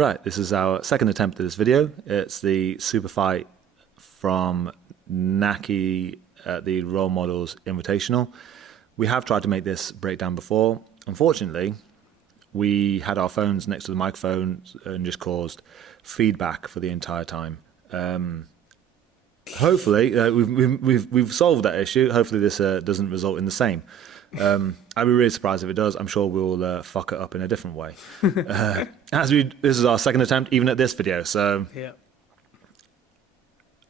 Right, this is our second attempt at this video. It's the super fight from Naqi at the Roll Models Invitational. We have tried to make this breakdown before. Unfortunately, we had our phones next to the microphone and just caused feedback for the entire time. Hopefully, we've solved that issue. Hopefully this doesn't result in the same. I'd be really surprised if it does. I'm sure we'll fuck it up in a different way. This is our second attempt, even at this video. So, yeah.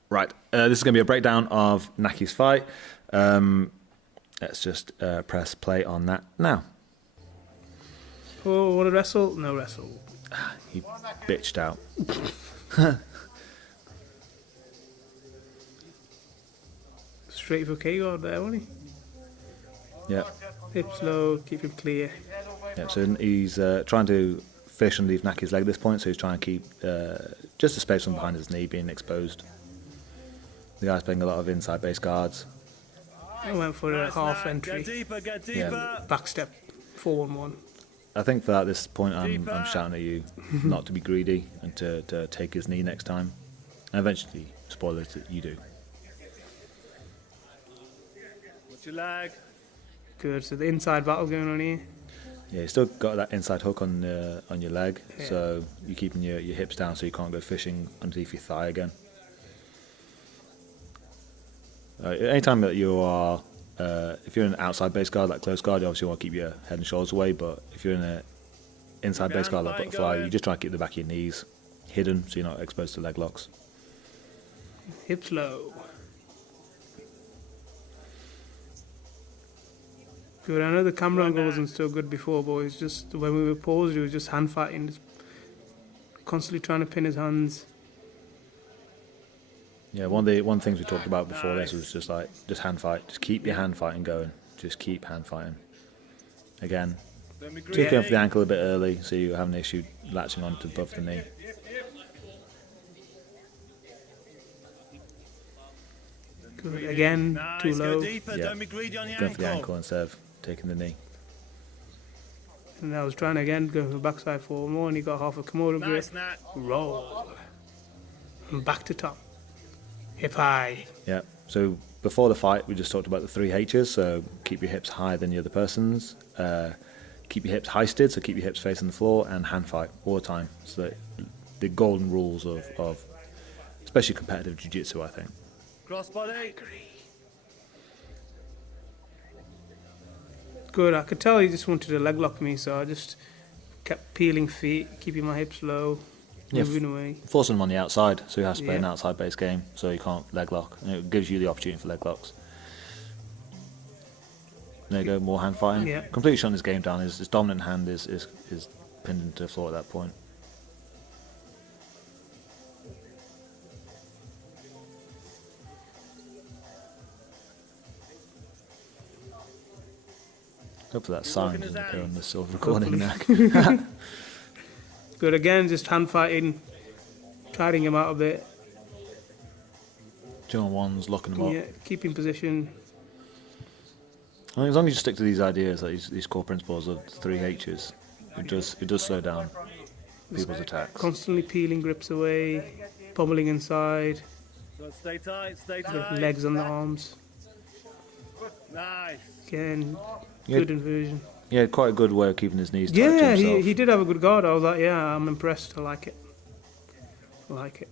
Right, this is going to be a breakdown of Naqi's fight. Let's just press play on that now. Oh, want to wrestle? No wrestle. He bitched out. Straight for K-guard there, wasn't he? Yeah. Hips low, keep him clear. Yeah, so he's trying to fish underneath Naqi's leg at this point, so he's trying to keep just the space from behind his knee being exposed. The guy's playing a lot of inside base guards. I went for a half entry. Get deeper. Yeah. Back step, 4-1-1. I think for at this point I'm shouting at you not to be greedy and to take his knee next time. And eventually, spoilers, you do. What's your lag? Good, so the inside battle going on here. Yeah, you still got that inside hook on your leg, Yeah. so you're keeping your hips down so you can't go fishing underneath your thigh again. Anytime that you are, if you're in an outside base guard, like close guard, you obviously want to keep your head and shoulders away, but if you're in an inside base guard like butterfly, you just try to keep the back of your knees hidden so you're not exposed to leg locks. Hips low. Good, I know the camera angle wasn't so good before, but it's just, when we were paused, he was just hand fighting, just constantly trying to pin his hands. Yeah, one of the things we talked about before this was just hand fight. Just keep your hand fighting going. Just keep hand fighting. Again, take off the ankle a bit early so you have an issue latching onto above the knee. Good, again, too low. Yeah, going for the ankle instead of taking the knee. And I was trying again, going for backside 4-1, and he got half a Komodo grip. Roll. And back to top. Hip high. Yeah, so before the fight we just talked about the 3 H's, so keep your hips higher than the other person's, keep your hips heisted, so keep your hips facing the floor, and hand fight all the time. So the golden rules of especially competitive jiu-jitsu, I think. Crossbody. Good, I could tell he just wanted to leg lock me, so I just kept peeling feet, keeping my hips low, moving away. Forcing him on the outside, so he has to play an Yeah. outside base game, so he can't leg lock, and it gives you the opportunity for leg locks. There you go, more hand fighting. Yeah. Completely shutting his game down. His dominant hand is pinned into the floor at that point. Hopefully that sign doesn't appear on the silver recording neck. Good, again, just hand fighting, tiring him out a bit. 2-on-1s, locking him up. Yeah, keeping position. I think as long as you stick to these ideas, like these core principles of 3 H's, it does slow down people's attacks. Constantly peeling grips away, pummeling inside, So stay tight. the legs on the arms. Nice. Again, Yeah. good inversion. Yeah, quite a good way of keeping his knees tight to Yeah, himself. he did have a good guard. I was like, yeah, I'm impressed. I like it. I like it.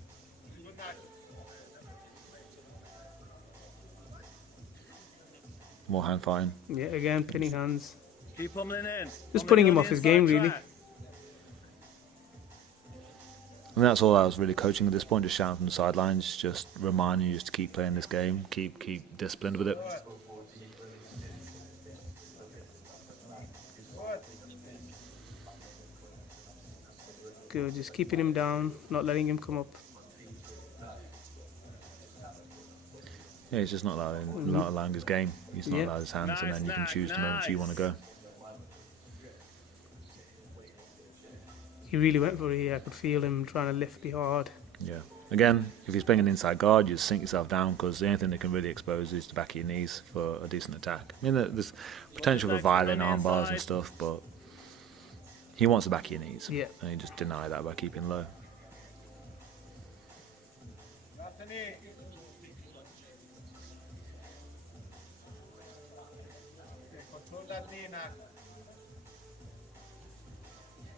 More hand fighting. Yeah, again, pinning hands. Keep pummeling in. Just putting him off his game, really. And that's all I was really coaching at this point, just shouting from the sidelines, just reminding you just to keep playing this game, keep disciplined with it. Good, just keeping him down, not letting him come up. Yeah, he's just not allowing his game. He's not Yeah. allowing his hands, and then you can choose the moments you want to go. He really went for it here. I could feel him trying to lift me hard. Yeah. Again, if he's playing an inside guard, you just sink yourself down, because the only thing that can really expose is the back of your knees for a decent attack. I mean, there's potential for violent arm bars and stuff, but He wants the back of your knees. Yeah. And you just deny that by keeping low.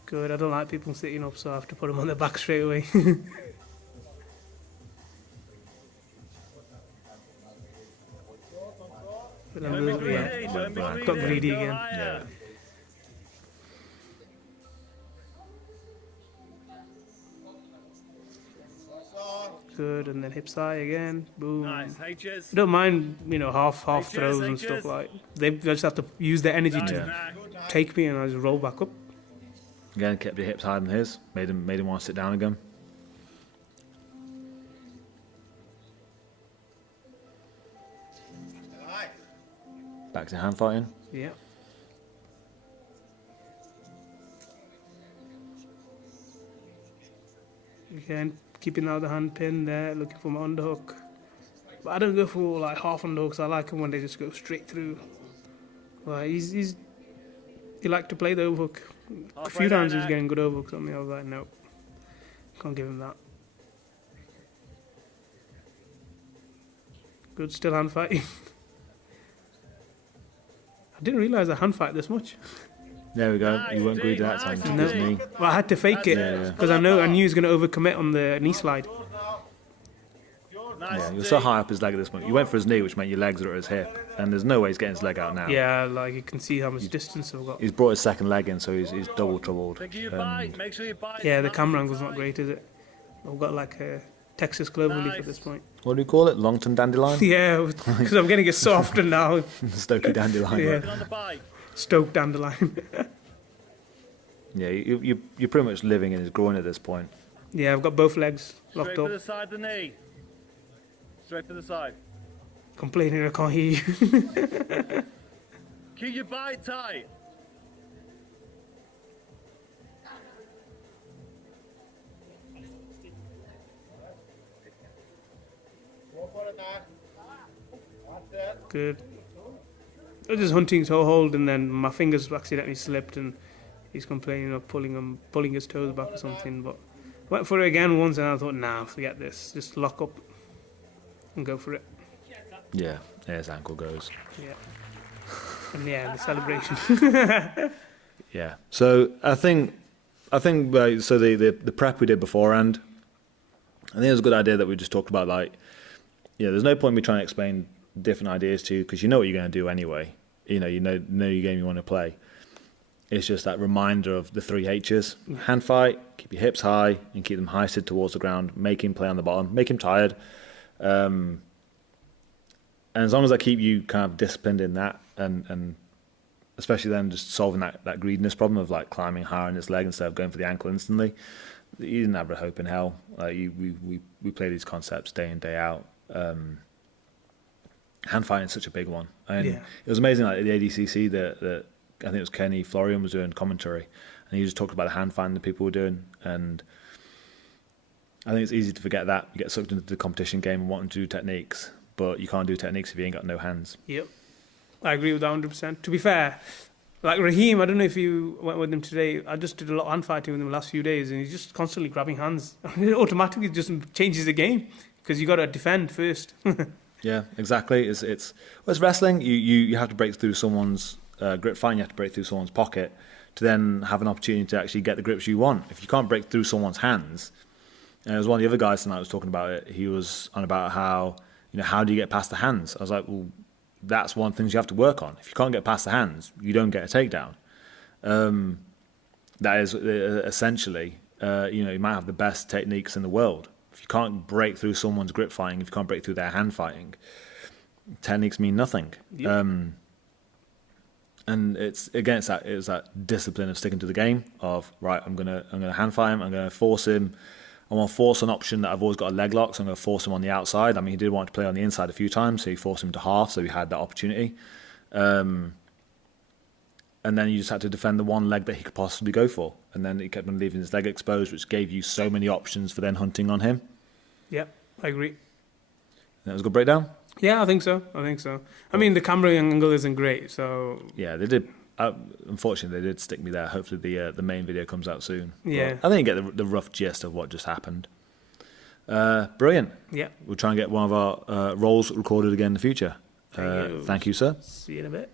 Good. I don't like people sitting up, so I have to put them on their back straight away. But I'm good, yeah. Got greedy again. Yeah. Good, and then hips high again. Boom. Nice. H's. I don't mind, half H's, throws and H's. stuff like. They just have to use their energy Nice, to Naq. take me, and I just roll back up. Again, kept your hips higher than his. Made him want to sit down again. Back to hand fighting. Yeah. Again, keeping out the hand pin there, looking for my underhook. But I don't go for like half underhooks. I like them when they just go straight through. Like he liked to play the overhook. A Halfway few there, times he was Naq. getting good overhooks on me. I was like, no, can't give him that. Good, still hand fighting. I didn't realise I hand fight this much. There we go. Nice, You weren't greedy that nice, time. Took No. his knee. Well, I had to fake it Yeah. because I knew he was going to overcommit on the knee slide. Nice. Yeah, you're so high up his leg at this point. You went for his knee, which meant your legs are at his hip, and there's no way he's getting his leg out now. Yeah, like you can see how much distance I've got. He's brought his second leg in, so he's double troubled. Think of your And bite. Make sure you bite. Yeah, the camera angle's not great, is it? I've got like a Texas clover leaf at this point. what do you call it? Longton dandelion? Yeah, because I'm getting it softer now. Stokey dandelion. Yeah. Get on the bite. Stoked dandelion. Yeah, you're pretty much living in his groin at this point. Yeah, I've got both legs locked Straight for up. the side of the knee. Straight for the side. Complaining I can't hear you. Keep your bite tight. Good. I was just hunting toe hold, and then my fingers accidentally slipped, and he's complaining of pulling his toes back or something. But went for it again once, and I thought, nah, forget this. Just lock up and go for it. Yeah, his ankle goes. Yeah. And yeah, the celebration. Yeah. So I think so the prep we did beforehand, I think it was a good idea that we just talked about, like, there's no point in me trying to explain different ideas to you because you know what you're going to do anyway. You know your game you want to play. It's just that reminder of the 3 H's. Hand fight, keep your hips high and keep them hoisted towards the ground, make him play on the bottom, make him tired. And as long as I keep you kind of disciplined in that, and especially then just solving that greediness problem of like climbing higher on his leg instead of going for the ankle instantly, you didn't have a hope in hell. We play these concepts day in, day out. Hand fighting is such a big one. And Yeah. it was amazing, like at the ADCC, that I think it was Kenny Florian was doing commentary, and he just talked about the hand fighting that people were doing. And I think it's easy to forget that. You get sucked into the competition game and wanting to do techniques, but you can't do techniques if you ain't got no hands. Yep. I agree with that 100%. To be fair, like Raheem, I don't know if you went with him today. I just did a lot of hand fighting with him the last few days, and he's just constantly grabbing hands. It automatically just changes the game because you got to defend first. Yeah, exactly. It's wrestling. You have to break through someone's grip fight. You have to break through someone's pocket to then have an opportunity to actually get the grips you want. If you can't break through someone's hands, and it was one of the other guys tonight was talking about it. He was on about how how do you get past the hands? I was like, well, that's one of the things you have to work on. If you can't get past the hands, you don't get a takedown. That is essentially, you might have the best techniques in the world. If you can't break through someone's grip fighting, if you can't break through their hand fighting, techniques mean nothing. Yep. And it's that discipline of sticking to the game. Of right, I'm gonna hand fight him. I'm gonna force him. I want to force an option that I've always got a leg lock, so I'm going to force him on the outside. I mean, he did want to play on the inside a few times, so he forced him to half, so he had that opportunity. And then you just had to defend the one leg that he could possibly go for. And then he kept on leaving his leg exposed, which gave you so many options for then hunting on him. Yeah, I agree. And that was a good breakdown? Yeah, I think so. I mean, the camera angle isn't great, so... Yeah, they did. Unfortunately, they did stick me there. Hopefully, the main video comes out soon. Yeah. But I think you get the rough gist of what just happened. Brilliant. Yeah. We'll try and get one of our rolls recorded again in the future. Thank you. Thank you, sir. See you in a bit.